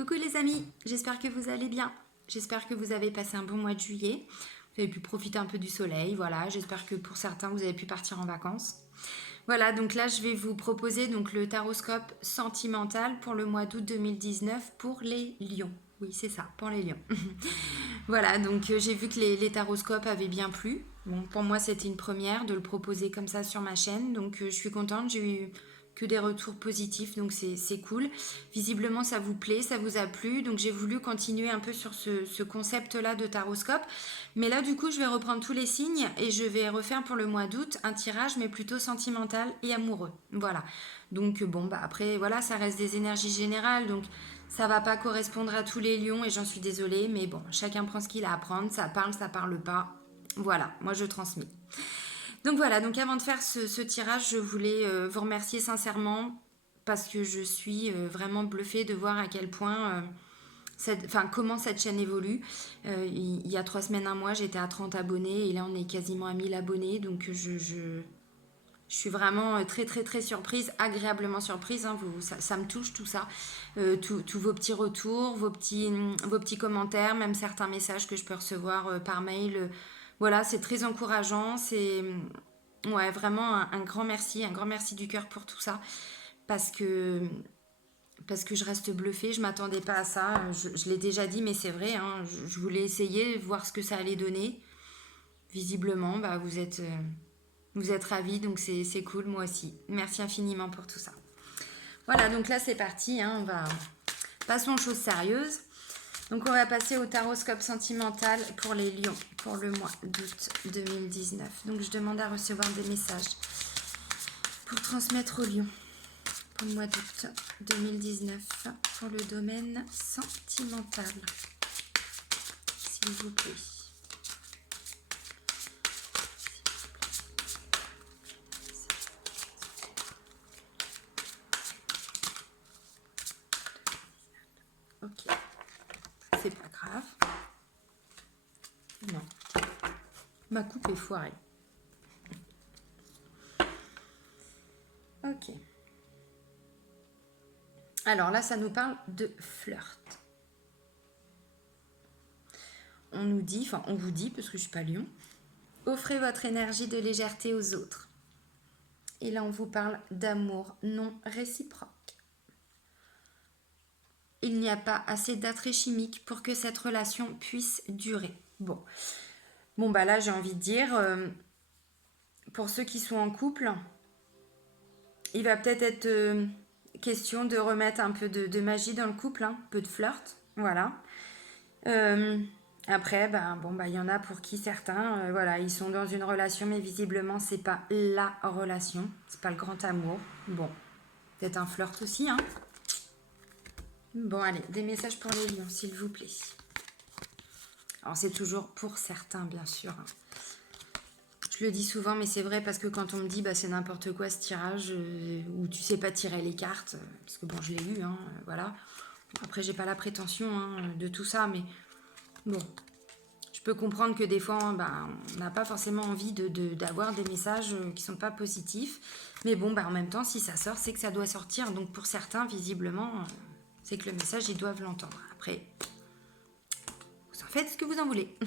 Coucou les amis, j'espère que vous allez bien. J'espère que vous avez passé un bon mois de juillet. Vous avez pu profiter un peu du soleil, voilà. J'espère que pour certains, vous avez pu partir en vacances. Voilà, donc là, je vais vous proposer donc, le taroscope sentimental pour le mois d'août 2019 pour les lions. Oui, c'est ça, pour les lions. Voilà, donc j'ai vu que les taroscopes avaient bien plu. Bon, pour moi, c'était une première de le proposer comme ça sur ma chaîne. Donc je suis contente, j'ai eu que des retours positifs, donc c'est cool. Visiblement, ça vous plaît, ça vous a plu. Donc j'ai voulu continuer un peu sur ce concept-là de taroscope. Mais là, du coup, je vais reprendre tous les signes et je vais refaire pour le mois d'août un tirage, mais plutôt sentimental et amoureux. Voilà. Donc bon, bah après, voilà, ça reste des énergies générales. Donc ça va pas correspondre à tous les lions et j'en suis désolée, mais bon, chacun prend ce qu'il a à prendre, ça parle pas. Voilà, moi je transmets. Donc voilà, donc avant de faire ce tirage, je voulais vous remercier sincèrement parce que je suis vraiment bluffée de voir à quel point, comment cette chaîne évolue. Il y a 3 semaines, un mois, j'étais à 30 abonnés et là on est quasiment à 1000 abonnés, donc je suis vraiment très très très surprise, agréablement surprise, hein, ça me touche tout ça, tous vos petits retours, vos petits commentaires, même certains messages que je peux recevoir par mail. Voilà, c'est très encourageant, c'est ouais, vraiment un grand merci du cœur pour tout ça, parce que, parce que je reste bluffée, je m'attendais pas à ça, je l'ai déjà dit, mais c'est vrai, hein, je voulais essayer, voir ce que ça allait donner. Visiblement, bah, vous êtes ravis, donc c'est cool, moi aussi. Merci infiniment pour tout ça. Voilà, donc là c'est parti, hein, passons aux choses sérieuses. Donc on va passer au taroscope sentimental pour les lions pour le mois d'août 2019. Donc je demande à recevoir des messages pour transmettre aux lions pour le mois d'août 2019 pour le domaine sentimental. S'il vous plaît. Ok, c'est pas grave. Non, ma coupe est foirée. Ok. Alors là, ça nous parle de flirt. On nous dit, enfin on vous dit, parce que je suis pas lion, offrez votre énergie de légèreté aux autres. Et là, on vous parle d'amour non réciproque. Il n'y a pas assez d'attrait chimique pour que cette relation puisse durer. Bon, bah là, j'ai envie de dire, pour ceux qui sont en couple, il va peut-être être question de remettre un peu de magie dans le couple, hein, un peu de flirt, voilà. Après, il y en a pour qui certains, voilà, ils sont dans une relation, mais visiblement, c'est pas la relation, c'est pas le grand amour. Bon, peut-être un flirt aussi, hein. Bon, allez, des messages pour les lions, s'il vous plaît. Alors, c'est toujours pour certains, bien sûr. Je le dis souvent, mais c'est vrai parce que quand on me dit c'est n'importe quoi ce tirage, où tu sais pas tirer les cartes, parce que bon, je l'ai eu, hein, voilà. Après, j'ai pas la prétention de tout ça, mais bon, je peux comprendre que des fois, on n'a pas forcément envie d'avoir des messages qui sont pas positifs. Mais bon, en même temps, si ça sort, c'est que ça doit sortir. Donc pour certains, visiblement, c'est que le message, ils doivent l'entendre. Après, vous en faites ce que vous en voulez.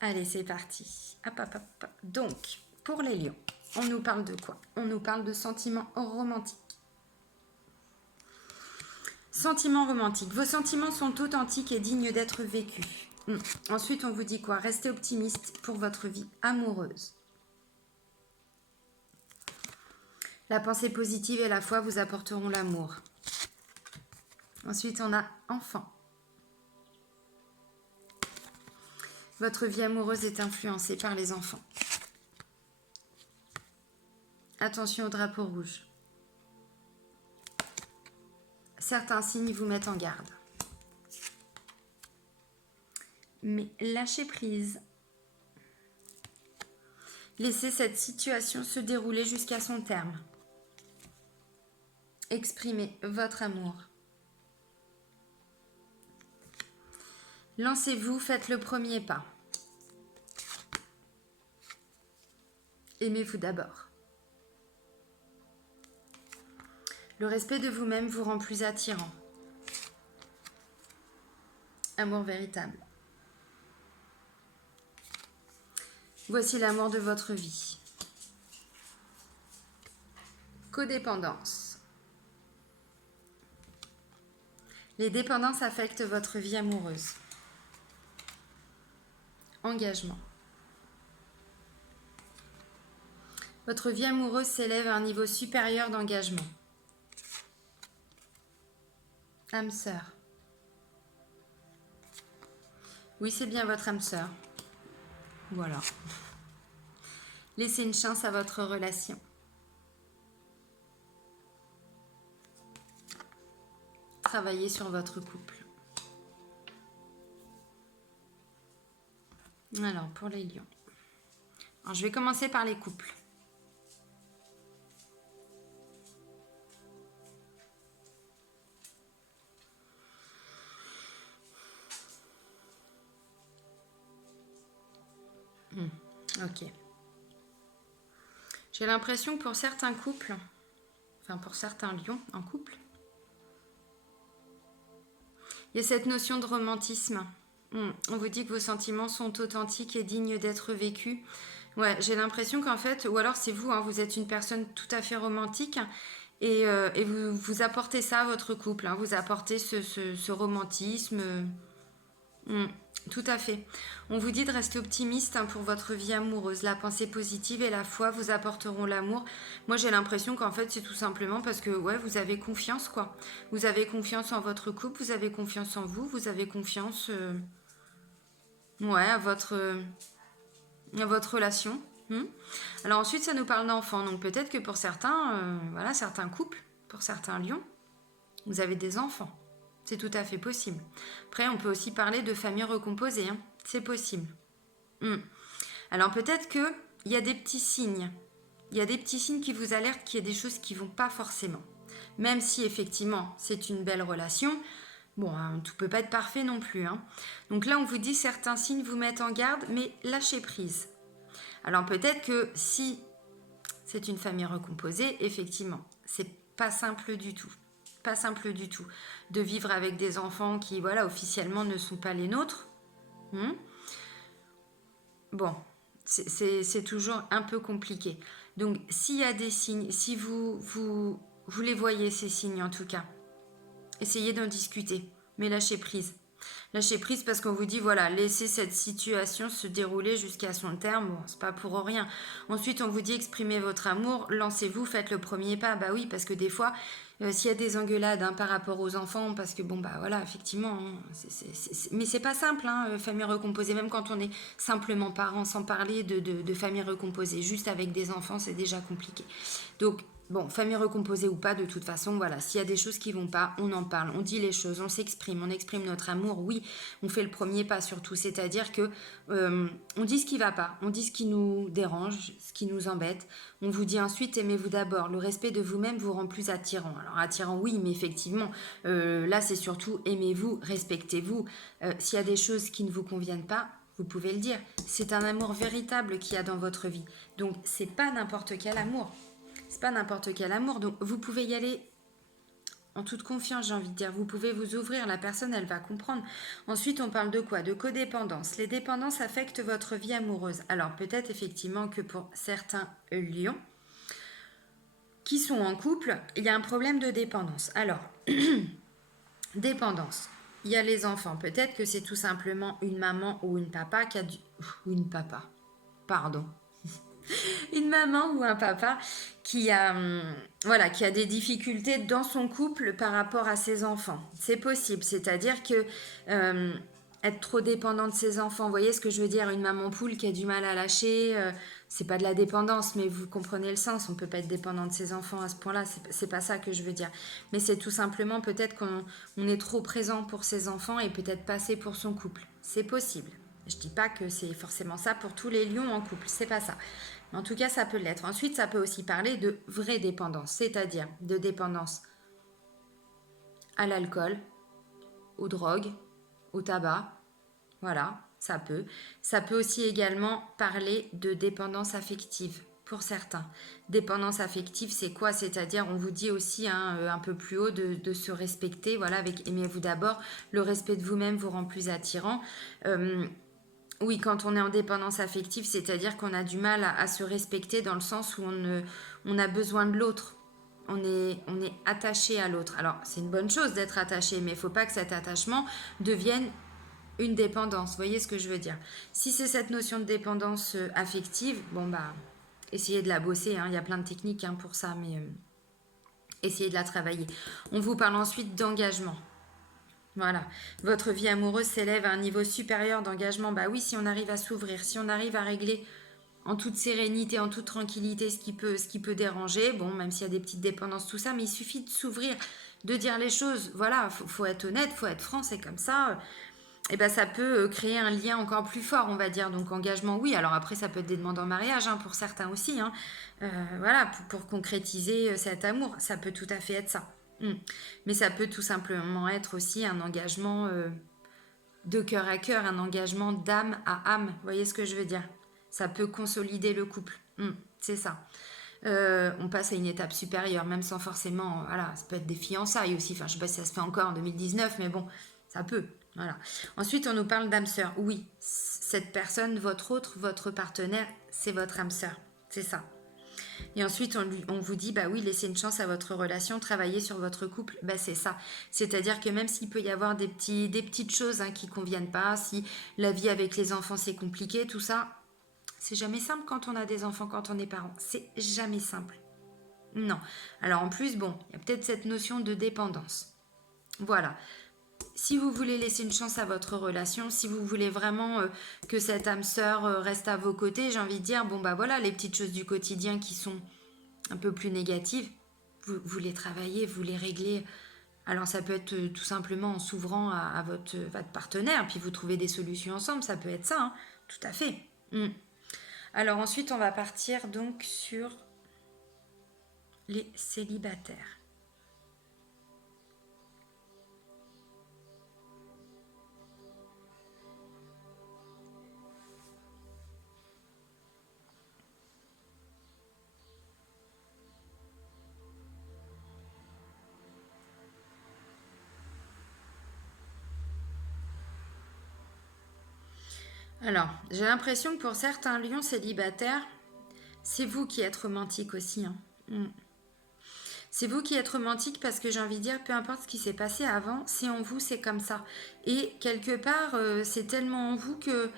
Allez, c'est parti. Hop, hop, hop. Donc, pour les lions, on nous parle de quoi? On nous parle de sentiments romantiques. Sentiments romantiques. Vos sentiments sont authentiques et dignes d'être vécus. Ensuite, on vous dit quoi? Restez optimiste pour votre vie amoureuse. La pensée positive et la foi vous apporteront l'amour. Ensuite, on a enfant. Votre vie amoureuse est influencée par les enfants. Attention au drapeau rouge. Certains signes vous mettent en garde. Mais lâchez prise. Laissez cette situation se dérouler jusqu'à son terme. Exprimez votre amour. Lancez-vous, faites le premier pas. Aimez-vous d'abord. Le respect de vous-même vous rend plus attirant. Amour véritable. Voici l'amour de votre vie. Codépendance. Les dépendances affectent votre vie amoureuse. Engagement. Votre vie amoureuse s'élève à un niveau supérieur d'engagement. Âme sœur. Oui, c'est bien votre âme sœur. Voilà. Laissez une chance à votre relation. Travaillez sur votre couple. Alors, pour les lions. Alors, je vais commencer par les couples. Ok. J'ai l'impression que pour certains couples, enfin pour certains lions en couple, il y a cette notion de romantisme. On vous dit que vos sentiments sont authentiques et dignes d'être vécus. Ouais, j'ai l'impression qu'en fait, ou alors c'est vous, hein, vous êtes une personne tout à fait romantique et vous apportez ça à votre couple, hein, vous apportez ce romantisme. Tout à fait. On vous dit de rester optimiste, hein, pour votre vie amoureuse. La pensée positive et la foi vous apporteront l'amour. Moi, j'ai l'impression qu'en fait, c'est tout simplement parce que ouais, vous avez confiance, quoi. Vous avez confiance en votre couple, vous avez confiance en vous, vous avez confiance ouais, à votre relation. Alors ensuite, ça nous parle d'enfants. Donc peut-être que pour certains, voilà, certains couples, pour certains lions, vous avez des enfants. C'est tout à fait possible. Après, on peut aussi parler de famille recomposée, hein. C'est possible. Alors peut-être qu'il y a des petits signes. Il y a des petits signes qui vous alertent qu'il y a des choses qui ne vont pas forcément. Même si effectivement c'est une belle relation, bon, hein, tout ne peut pas être parfait non plus, hein. Donc là, on vous dit certains signes vous mettent en garde, mais lâchez prise. Alors peut-être que si c'est une famille recomposée, effectivement, c'est pas simple du tout. Pas simple du tout de vivre avec des enfants qui, voilà, officiellement ne sont pas les nôtres. Bon, c'est toujours un peu compliqué. Donc, s'il y a des signes, si vous les voyez, ces signes en tout cas, essayez d'en discuter, mais lâchez prise. Lâchez prise parce qu'on vous dit, voilà, laissez cette situation se dérouler jusqu'à son terme. Bon, c'est pas pour rien. Ensuite, on vous dit, exprimez votre amour, lancez-vous, faites le premier pas. Bah oui, parce que des fois, s'il y a des engueulades, hein, par rapport aux enfants, parce que bon, bah voilà, effectivement, hein, mais c'est pas simple, hein, famille recomposée, même quand on est simplement parents, sans parler de famille recomposée, juste avec des enfants, c'est déjà compliqué. Donc, bon, famille recomposée ou pas, de toute façon, voilà, s'il y a des choses qui vont pas, on en parle, on dit les choses, on s'exprime, on exprime notre amour, oui, on fait le premier pas surtout, c'est-à-dire que on dit ce qui va pas, on dit ce qui nous dérange, ce qui nous embête, on vous dit ensuite aimez-vous d'abord, le respect de vous-même vous rend plus attirant. Alors attirant, oui, mais effectivement, là c'est surtout aimez-vous, respectez-vous, s'il y a des choses qui ne vous conviennent pas, vous pouvez le dire, c'est un amour véritable qu'il y a dans votre vie, donc c'est pas n'importe quel amour. C'est pas n'importe quel amour, donc vous pouvez y aller en toute confiance, j'ai envie de dire. Vous pouvez vous ouvrir, la personne, elle va comprendre. Ensuite, on parle de quoi? De codépendance. Les dépendances affectent votre vie amoureuse. Alors, peut-être effectivement que pour certains lions qui sont en couple, il y a un problème de dépendance. Alors, dépendance. Il y a les enfants. Peut-être que c'est tout simplement une maman ou une papa qui a du... Ou une papa. Pardon. Une maman ou un papa qui a, voilà, qui a des difficultés dans son couple par rapport à ses enfants. C'est possible, c'est-à-dire que être trop dépendant de ses enfants, vous voyez ce que je veux dire, une maman poule qui a du mal à lâcher, c'est pas de la dépendance, mais vous comprenez le sens, on peut pas être dépendant de ses enfants à ce point-là, c'est pas ça que je veux dire. Mais c'est tout simplement peut-être qu'on est trop présent pour ses enfants et peut-être pas assez pour son couple. C'est possible. Je dis pas que c'est forcément ça pour tous les lions en couple, c'est pas ça. En tout cas, ça peut l'être. Ensuite, ça peut aussi parler de vraie dépendance, c'est-à-dire de dépendance à l'alcool, aux drogues, au tabac. Voilà, ça peut. Ça peut aussi également parler de dépendance affective. pour certains. Dépendance affective, c'est quoi? C'est-à-dire, on vous dit aussi hein, un peu plus haut de se respecter, voilà, avec aimez-vous d'abord. Le respect de vous-même vous rend plus attirant. Oui, quand on est en dépendance affective, c'est-à-dire qu'on a du mal à se respecter dans le sens où on a besoin de l'autre. On est attaché à l'autre. Alors, c'est une bonne chose d'être attaché, mais il ne faut pas que cet attachement devienne une dépendance. Vous voyez ce que je veux dire? Si c'est cette notion de dépendance affective, bon bah, essayez de la bosser. Hein. Il y a plein de techniques hein, pour ça, mais essayez de la travailler. On vous parle ensuite d'engagement. Voilà, votre vie amoureuse s'élève à un niveau supérieur d'engagement. Bah oui, si on arrive à s'ouvrir, si on arrive à régler en toute sérénité, en toute tranquillité ce qui peut déranger, bon, même s'il y a des petites dépendances, tout ça, mais il suffit de s'ouvrir, de dire les choses. Voilà, faut être honnête, faut être franc, c'est comme ça. Et ben ça peut créer un lien encore plus fort, on va dire. Donc engagement, oui. Alors après, ça peut être des demandes en mariage, hein, pour certains aussi. Hein. Voilà, pour concrétiser cet amour, ça peut tout à fait être ça. Mais ça peut tout simplement être aussi un engagement de cœur à cœur, un engagement d'âme à âme. Vous voyez ce que je veux dire? Ça peut consolider le couple. C'est ça. On passe à une étape supérieure, même sans forcément... Voilà, ça peut être des fiançailles aussi. Enfin, je ne sais pas si ça se fait encore en 2019, mais bon, ça peut. Voilà. Ensuite, on nous parle d'âme sœur. Oui, cette personne, votre partenaire, c'est votre âme sœur. C'est ça. Et ensuite, on vous dit, bah oui, laissez une chance à votre relation, travaillez sur votre couple. Bah c'est ça. C'est-à-dire que même s'il peut y avoir des petites choses hein, qui ne conviennent pas, si la vie avec les enfants c'est compliqué, tout ça, c'est jamais simple quand on a des enfants, quand on est parent. C'est jamais simple. Non. Alors en plus, bon, il y a peut-être cette notion de dépendance. Voilà. Si vous voulez laisser une chance à votre relation, si vous voulez vraiment que cette âme sœur reste à vos côtés, j'ai envie de dire, bon bah voilà, les petites choses du quotidien qui sont un peu plus négatives, vous les travaillez, vous les réglez. Alors ça peut être tout simplement en s'ouvrant à votre partenaire, puis vous trouvez des solutions ensemble, ça peut être ça, hein, tout à fait. Alors ensuite, on va partir donc sur les célibataires. Alors, j'ai l'impression que pour certains lions célibataires, c'est vous qui êtes romantique aussi. Hein. C'est vous qui êtes romantique parce que j'ai envie de dire, peu importe ce qui s'est passé avant, c'est en vous, c'est comme ça. Et quelque part, c'est tellement en vous que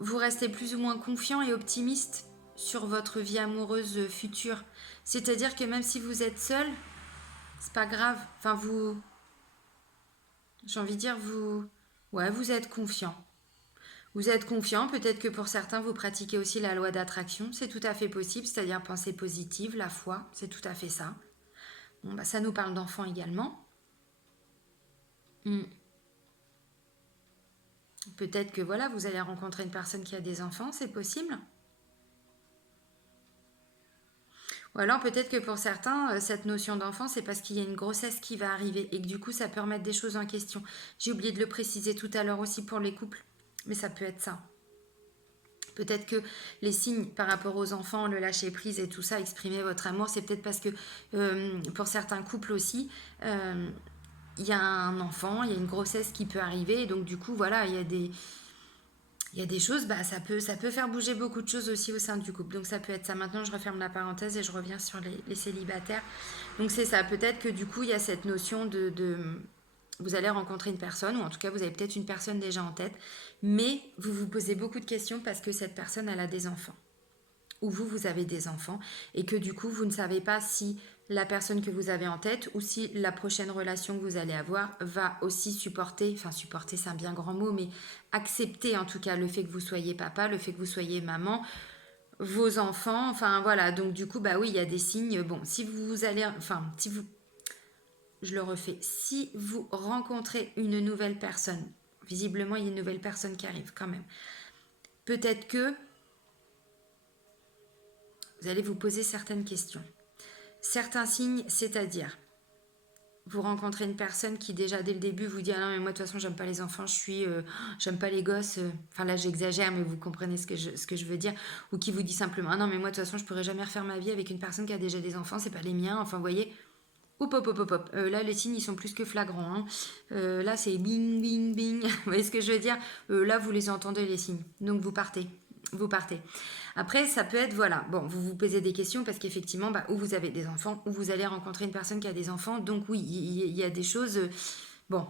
vous restez plus ou moins confiant et optimiste sur votre vie amoureuse future. C'est-à-dire que même si vous êtes seul, c'est pas grave. Enfin, j'ai envie de dire, vous êtes confiant. Vous êtes confiant, peut-être que pour certains, vous pratiquez aussi la loi d'attraction. C'est tout à fait possible, c'est-à-dire pensée positive, la foi, c'est tout à fait ça. Bon, bah, ça nous parle d'enfants également. Peut-être que voilà, vous allez rencontrer une personne qui a des enfants, c'est possible. Ou alors peut-être que pour certains, cette notion d'enfant, c'est parce qu'il y a une grossesse qui va arriver et que du coup, ça peut remettre des choses en question. J'ai oublié de le préciser tout à l'heure aussi pour les couples, mais ça peut être ça. Peut-être que les signes par rapport aux enfants, le lâcher prise et tout ça, exprimer votre amour, c'est peut-être parce que pour certains couples aussi, il y a un enfant, il y a une grossesse qui peut arriver, et donc du coup, voilà, il y a des choses, bah, ça peut faire bouger beaucoup de choses aussi au sein du couple. Donc ça peut être ça. Maintenant, je referme la parenthèse et je reviens sur les célibataires. Donc c'est ça. Peut-être que du coup, il y a cette notion de vous allez rencontrer une personne, ou en tout cas, vous avez peut-être une personne déjà en tête, mais vous vous posez beaucoup de questions parce que cette personne, elle a des enfants. Ou vous avez des enfants, et que du coup, vous ne savez pas si la personne que vous avez en tête ou si la prochaine relation que vous allez avoir va aussi supporter, enfin supporter c'est un bien grand mot, mais accepter en tout cas le fait que vous soyez papa, le fait que vous soyez maman, vos enfants, enfin voilà, donc du coup, bah oui, il y a des signes, bon, si vous allez, enfin, si vous, je le refais, si vous rencontrez une nouvelle personne, visiblement il y a une nouvelle personne qui arrive quand même, peut-être que vous allez vous poser certaines questions. Certains signes, c'est-à-dire, vous rencontrez une personne qui déjà dès le début vous dit ah non mais moi de toute façon j'aime pas les enfants, j'aime pas les gosses, enfin là j'exagère mais vous comprenez ce que je veux dire, ou qui vous dit simplement ah non mais moi de toute façon je pourrais jamais refaire ma vie avec une personne qui a déjà des enfants, c'est pas les miens, enfin vous voyez, hop hop hop hop hop. Là les signes ils sont plus que flagrants, hein. Là c'est bing bing bing, vous voyez ce que je veux dire, là vous les entendez les signes, donc vous partez. Après, ça peut être, voilà, bon, vous vous posez des questions parce qu'effectivement, bah, ou vous avez des enfants, ou vous allez rencontrer une personne qui a des enfants. Donc oui, il y a des choses, bon,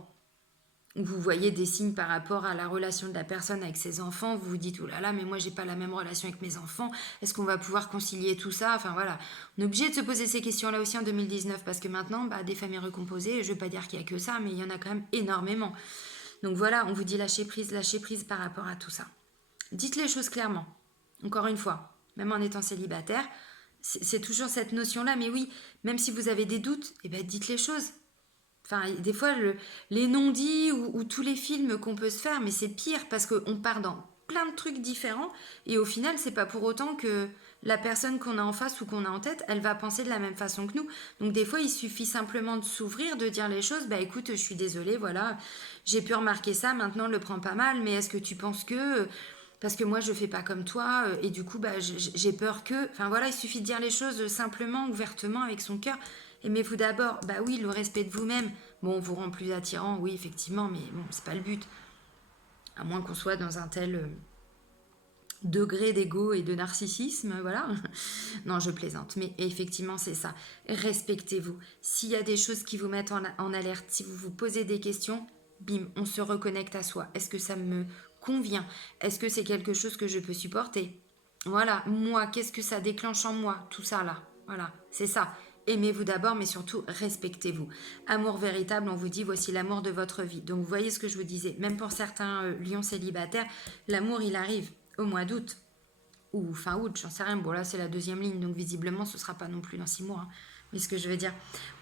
vous voyez des signes par rapport à la relation de la personne avec ses enfants. Vous vous dites, oh là là, mais moi, j'ai pas la même relation avec mes enfants. Est-ce qu'on va pouvoir concilier tout ça? Enfin voilà, on est obligé de se poser ces questions-là aussi en 2019 parce que maintenant, bah, des familles recomposées, je veux pas dire qu'il y a que ça, mais il y en a quand même énormément. Donc voilà, on vous dit lâcher prise par rapport à tout ça. Dites les choses clairement. Encore une fois, même en étant célibataire, c'est toujours cette notion-là. Mais oui, même si vous avez des doutes, eh ben, dites les choses. Enfin, des fois, les non-dits ou tous les films qu'on peut se faire, mais c'est pire parce qu'on part dans plein de trucs différents et au final, c'est pas pour autant que la personne qu'on a en face ou qu'on a en tête, elle va penser de la même façon que nous. Donc des fois, il suffit simplement de s'ouvrir, de dire les choses. Bah écoute, je suis désolée, voilà, j'ai pu remarquer ça, maintenant, le prends pas mal, mais est-ce que tu penses que parce que moi je fais pas comme toi et du coup bah, j'ai peur que, enfin voilà, il suffit de dire les choses simplement, ouvertement, avec son cœur. Aimez-vous d'abord, bah oui, le respect de vous-même, bon, vous rend plus attirant, oui, effectivement, mais bon, c'est pas le but, à moins qu'on soit dans un tel degré d'ego et de narcissisme, voilà. Non, je plaisante, mais effectivement, c'est ça. Respectez-vous. S'il y a des choses qui vous mettent en alerte, si vous vous posez des questions, bim, on se reconnecte à soi. Est-ce que ça me convient? Est-ce que c'est quelque chose que je peux supporter? Voilà, moi, qu'est-ce que ça déclenche en moi? Tout ça là, voilà, c'est ça. Aimez-vous d'abord, mais surtout respectez-vous. Amour véritable, on vous dit voici l'amour de votre vie. Donc vous voyez ce que je vous disais, même pour certains lions célibataires, l'amour il arrive au mois d'août ou fin août, j'en sais rien. Bon là c'est la deuxième ligne, donc visiblement ce sera pas non plus dans 6 mois. Hein. Mais ce que je veux dire.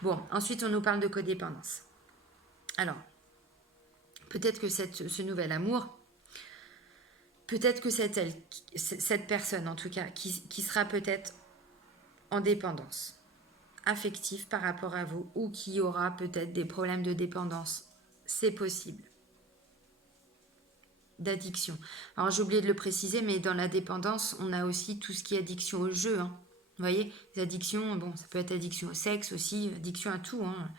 Bon, ensuite on nous parle de codépendance. Alors, peut-être que ce nouvel amour, peut-être que c'est elle, cette personne en tout cas, qui sera peut-être en dépendance affective par rapport à vous ou qui aura peut-être des problèmes de dépendance. C'est possible. D'addiction. Alors j'ai oublié de le préciser, mais dans la dépendance, on a aussi tout ce qui est addiction au jeu. Hein. Vous voyez, les addictions, bon, ça peut être addiction au sexe aussi, addiction à tout. Hein.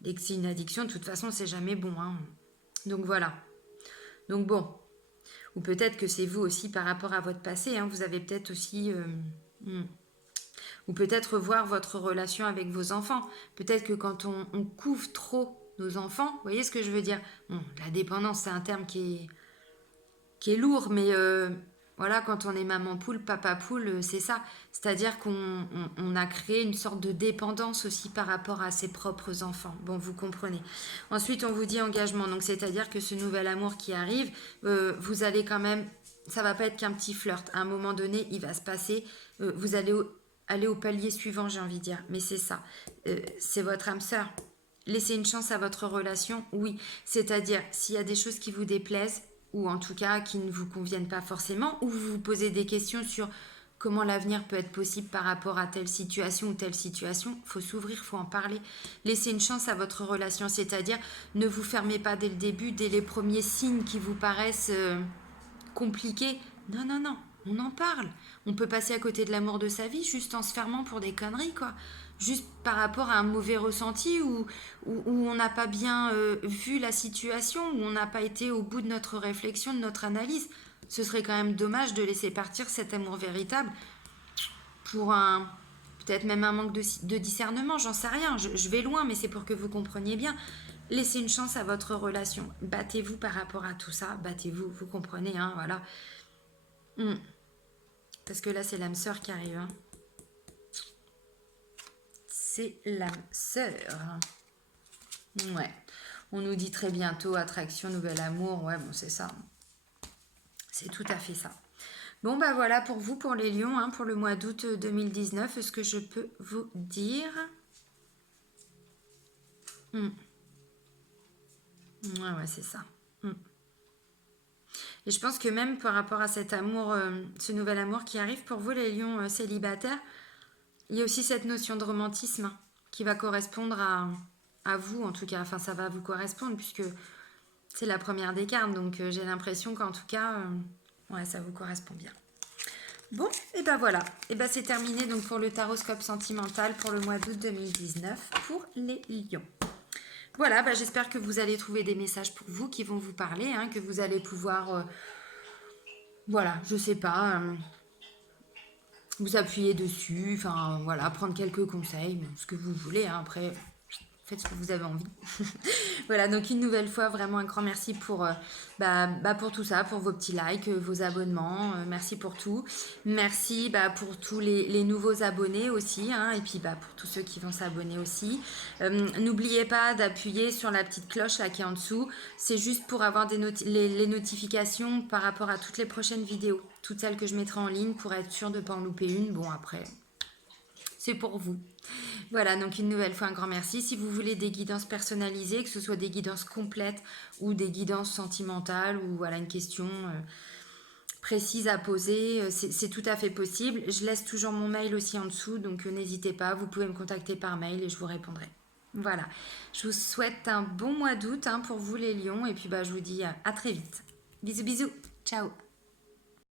Dès que c'est une addiction, de toute façon, c'est jamais bon. Hein. Donc voilà. Donc bon. Ou peut-être que c'est vous aussi par rapport à votre passé. Hein. Vous avez peut-être aussi... Ou peut-être voir votre relation avec vos enfants. Peut-être que quand on couvre trop nos enfants, vous voyez ce que je veux dire? Bon, la dépendance, c'est un terme qui est lourd, mais voilà, quand on est maman poule, papa poule, c'est ça. C'est-à-dire qu'on a créé une sorte de dépendance aussi par rapport à ses propres enfants. Bon, vous comprenez. Ensuite, on vous dit engagement. Donc, c'est-à-dire que ce nouvel amour qui arrive, vous allez quand même... Ça va pas être qu'un petit flirt. À un moment donné, il va se passer... vous allez aller au palier suivant, j'ai envie de dire. Mais c'est ça. C'est votre âme sœur. Laissez une chance à votre relation, oui. C'est-à-dire, s'il y a des choses qui vous déplaisent, ou en tout cas qui ne vous conviennent pas forcément, ou vous vous posez des questions sur comment l'avenir peut être possible par rapport à telle situation ou telle situation, il faut s'ouvrir, il faut en parler. Laissez une chance à votre relation, c'est-à-dire ne vous fermez pas dès le début, dès les premiers signes qui vous paraissent compliqués. Non, non, non, on en parle. On peut passer à côté de l'amour de sa vie juste en se fermant pour des conneries, quoi. Juste par rapport à un mauvais ressenti où on n'a pas bien vu la situation, où on n'a pas été au bout de notre réflexion, de notre analyse. Ce serait quand même dommage de laisser partir cet amour véritable pour un... peut-être même un manque de discernement, j'en sais rien. Je vais loin, mais c'est pour que vous compreniez bien. Laissez une chance à votre relation. Battez-vous par rapport à tout ça. Battez-vous, vous comprenez, hein, voilà. Parce que là, c'est l'âme sœur qui arrive, hein. C'est l'âme sœur. Ouais. On nous dit très bientôt attraction, nouvel amour. Ouais, bon, c'est ça. C'est tout à fait ça. Bon, bah voilà pour vous, pour les lions, hein, pour le mois d'août 2019. Ce que je peux vous dire. Ouais, c'est ça. Et je pense que même par rapport à cet amour, ce nouvel amour qui arrive pour vous, les lions célibataires, il y a aussi cette notion de romantisme qui va correspondre à vous en tout cas, enfin ça va vous correspondre puisque c'est la première des cartes, donc j'ai l'impression qu'en tout cas, ouais, ça vous correspond bien. Bon, et ben voilà, et ben c'est terminé donc pour le taroscope sentimental pour le mois d'août 2019 pour les lions. Voilà, ben j'espère que vous allez trouver des messages pour vous qui vont vous parler, hein, que vous allez pouvoir, voilà, je sais pas, vous appuyer dessus, enfin voilà, prendre quelques conseils, ce que vous voulez, hein, après faites ce que vous avez envie. Voilà, donc une nouvelle fois, vraiment un grand merci pour, pour tout ça, pour vos petits likes, vos abonnements, merci pour tout. Merci pour tous les nouveaux abonnés aussi, hein, et puis pour tous ceux qui vont s'abonner aussi. N'oubliez pas d'appuyer sur la petite cloche là qui est en dessous, c'est juste pour avoir les notifications par rapport à toutes les prochaines vidéos, toutes celles que je mettrai en ligne pour être sûr de ne pas en louper une. Bon après, c'est pour vous. Voilà, donc une nouvelle fois un grand merci. Si vous voulez des guidances personnalisées, que ce soit des guidances complètes ou des guidances sentimentales ou voilà une question précise à poser, c'est tout à fait possible. Je laisse toujours mon mail aussi en dessous, donc n'hésitez pas, vous pouvez me contacter par mail et je vous répondrai. Voilà, je vous souhaite un bon mois d'août pour vous les lions et puis je vous dis à très vite. Bisous bisous, ciao.